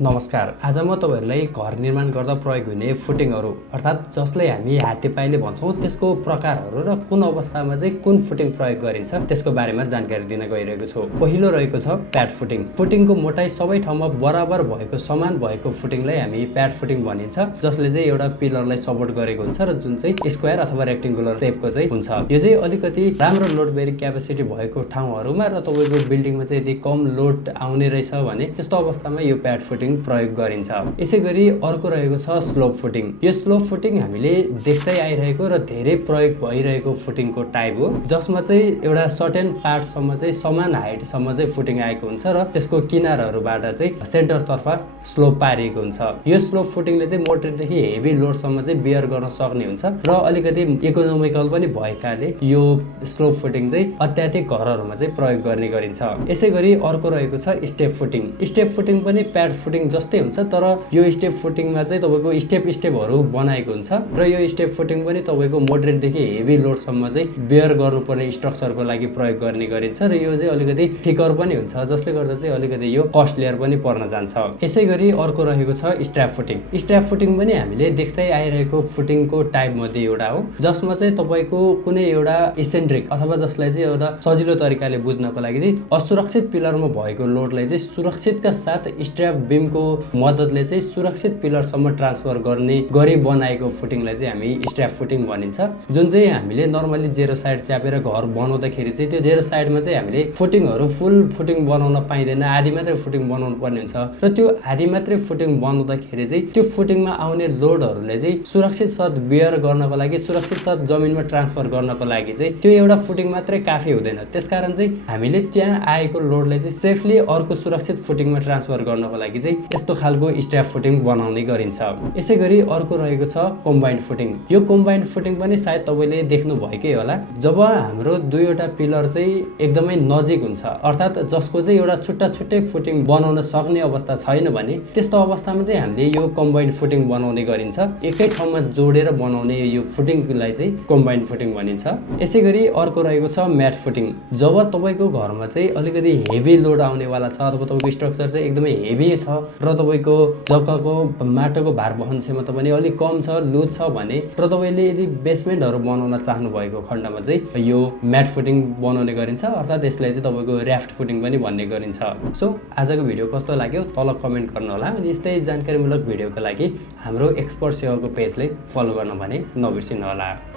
नमस्कार। आज म तपाईहरुलाई घर निर्माण गर्दा प्रयोग हुने फुटिङहरु अर्थात जसलाई हामी हातेपाइले भन्छौं त्यसको प्रकारहरु र कुन अवस्थामा चाहिँ कुन फुटिङ प्रयोग गरिन्छ त्यसको बारेमा जानकारी दिन गइरहेको छु। पहिलो रहेको छ प्याड फुटिङ। फुटिङको मोटाई सबै ठाउँमा बराबर भएको समान भएको फुटिङलाई हामी प्याड फुटिङ भनिन्छ, जसले चाहिँ एउटा पिलरलाई सपोर्ट गरेको हुन्छ र जुन चाहिँ स्क्वायर अथवा रेक्टेंगुलर शेपको चाहिँ हुन्छ। यो चाहिँ अलिकति राम्रो लोड बेरिङ क्यापेसिटी भएको ठाउँहरुमा र तपाईको बिल्डिङमा चाहिँ यदि कम लोड आउने रहेछ भने त्यस्तो अवस्थामा यो प्याड फुटिङ प्रयोग गरिन्छ। यसैगरी अर्को रहेको छ स्लोप फुटिङ। यो स्लोप फुटिङ हामीले देख्दै आइरहेको र धेरै प्रयोग भइरहेको फुटिङको टाइप हो, जसमा चाहिँ एउटा सर्टेन पार्ट सम्म चाहिँ समान हाइट सम्म चाहिँ फुटिङ आएको हुन्छ र त्यसको किनारहरुबाट चाहिँ सेन्टर तर्फ स्लोप पारिएको हुन्छ। यो स्लोप फुटिङले चाहिँ मोटरदेखि हेभी लोड सम्म चाहिँ बियर गर्न सक्ने हुन्छ र अलिकति इकोनोमिकल पनि भएकाले यो स्लोप फुटिङ चाहिँ अत्याधिक घरहरुमा चाहिँ प्रयोग गर्ने गरिन्छ। यसैगरी अर्को रहेको छ स्टेप फुटिङ। स्टेप फुटिङ पनि प्याड फुटिङ जस्तै हुन्छ, तर यो स्टेप फुटिङमा चाहिँ तपाईको स्टेपहरु बनाएको हुन्छ र यो स्टेप फुटिङ पनि तपाईको मोडरेट देखि हेभी लोड सम्म चाहिँ बेयर गर्नुपर्ने स्ट्रक्चरको लागि प्रयोग गर्ने गरिन्छ र यो चाहिँ अलिकति थिकर पनि हुन्छ, जसले गर्दा चाहिँ अलिकति यो कस्टलियर पनि पर्न जान्छ। यसैगरी अर्को रहेको छ स्ट्र्याप फुटिङ। स्ट्र्याप फुटिङ पनि हामीले देख्दै आइरहेको फुटिङको टाइप मध्ये एउटा हो, जसमा चाहिँ तपाईको कुनै एउटा इसेन्ट्रिक अथवा जसलाई चाहिँ एउटा सजिलो तरिकाले बुझ्नको लागि चाहिँ असुरक्षित पिलरमा भएको लोडलाई चाहिँ सुरक्षितका साथ स्ट्र्याप बीमको मद्दतले चाहिँ सुरक्षित पिलरसम्म ट्रान्सफर गर्ने गरी बनाएको फुटिङलाई चाहिँ हामी स्ट्र्याप फुटिङ भनिन्छ। जुन चाहिँ हामीले नर्मली जेरो साइड च्यापेर घर बनाउँदाखेरि चाहिँ त्यो जेरो साइडमा चाहिँ हामीले फुटिङहरु फुल फुटिङ बनाउन पाइदैन, आधी मात्रै फुटिङ बनाउनु पर्ने हुन्छ र त्यो आधी मात्रै फुटिङ बनाउँदाखेरि चाहिँ त्यो फुटिङमा आउने लोडहरुले चाहिँ सुरक्षित साथ बियर गर्नको लागि, सुरक्षित साथ जमिनमा ट्रान्सफर गर्नको लागि चाहिँ त्यो एउटा फुटिङ मात्रै काफी हुँदैन। त्यसकारण चाहिँ हामीले त्यहाँ आएको लोडलाई चाहिँ सेफली अर्को सुरक्षित फुटिङमा ट्रान्सफर गर्नको लागि चाहिँ यस्तो खालको स्ट्र्याप फुटिङ बनाउने गरिन्छ। यसैगरी अर्को रहेको छ कम्बाइन्ड फुटिङ। यो कम्बाइन्ड फुटिङ पनि सायद तपाईले देख्नु भएकै होला। जब हाम्रो दुईवटा पिलर चाहिँ एकदमै नजिक हुन्छ अर्थात जसको चाहिँ एउटा छुट्टा छुट्टै फुटिङ बनाउन सक्ने अवस्था छैन भने त्यस्तो अवस्थामा चाहिँ हामीले यो कम्बाइन्ड फुटिङ बनाउने गरिन्छ। एकै ठाउँमा जोडेर बनाउने यो फुटिङलाई चाहिँ कम्बाइन्ड फुटिङ भनिन्छ। यसैगरी अर्को रहेको छ म्याट फुटिङ। जब तपाईको घरमा चाहिँ अलिकति हेभी लोड आउनेवाला छ अथवा तपाईको स्ट्रक्चर चाहिँ एकदमै हेभी छ र तपाईको जग्गाको माटोको भार वहन क्षमता पनि अलि कम छ, लुज छ भने र तपाईले यदि बेसमेन्टहरु बनाउन चाहनु भएको खण्डमा चाहिँ यो म्याट फुटिङ बनाउने गरिन्छ, अर्थात यसलाई चाहिँ तपाईको र्याफ्ट फुटिङ पनि भन्ने गरिन्छ। सो आजको भिडियो कस्तो लाग्यो तल कमेन्ट गर्नु होला अनि यस्तै जानकारीमूलक भिडियोको लागि हाम्रो एक्सपर्ट सेवाको पेजलाई फलो गर्न भने नबिर्सिनु होला।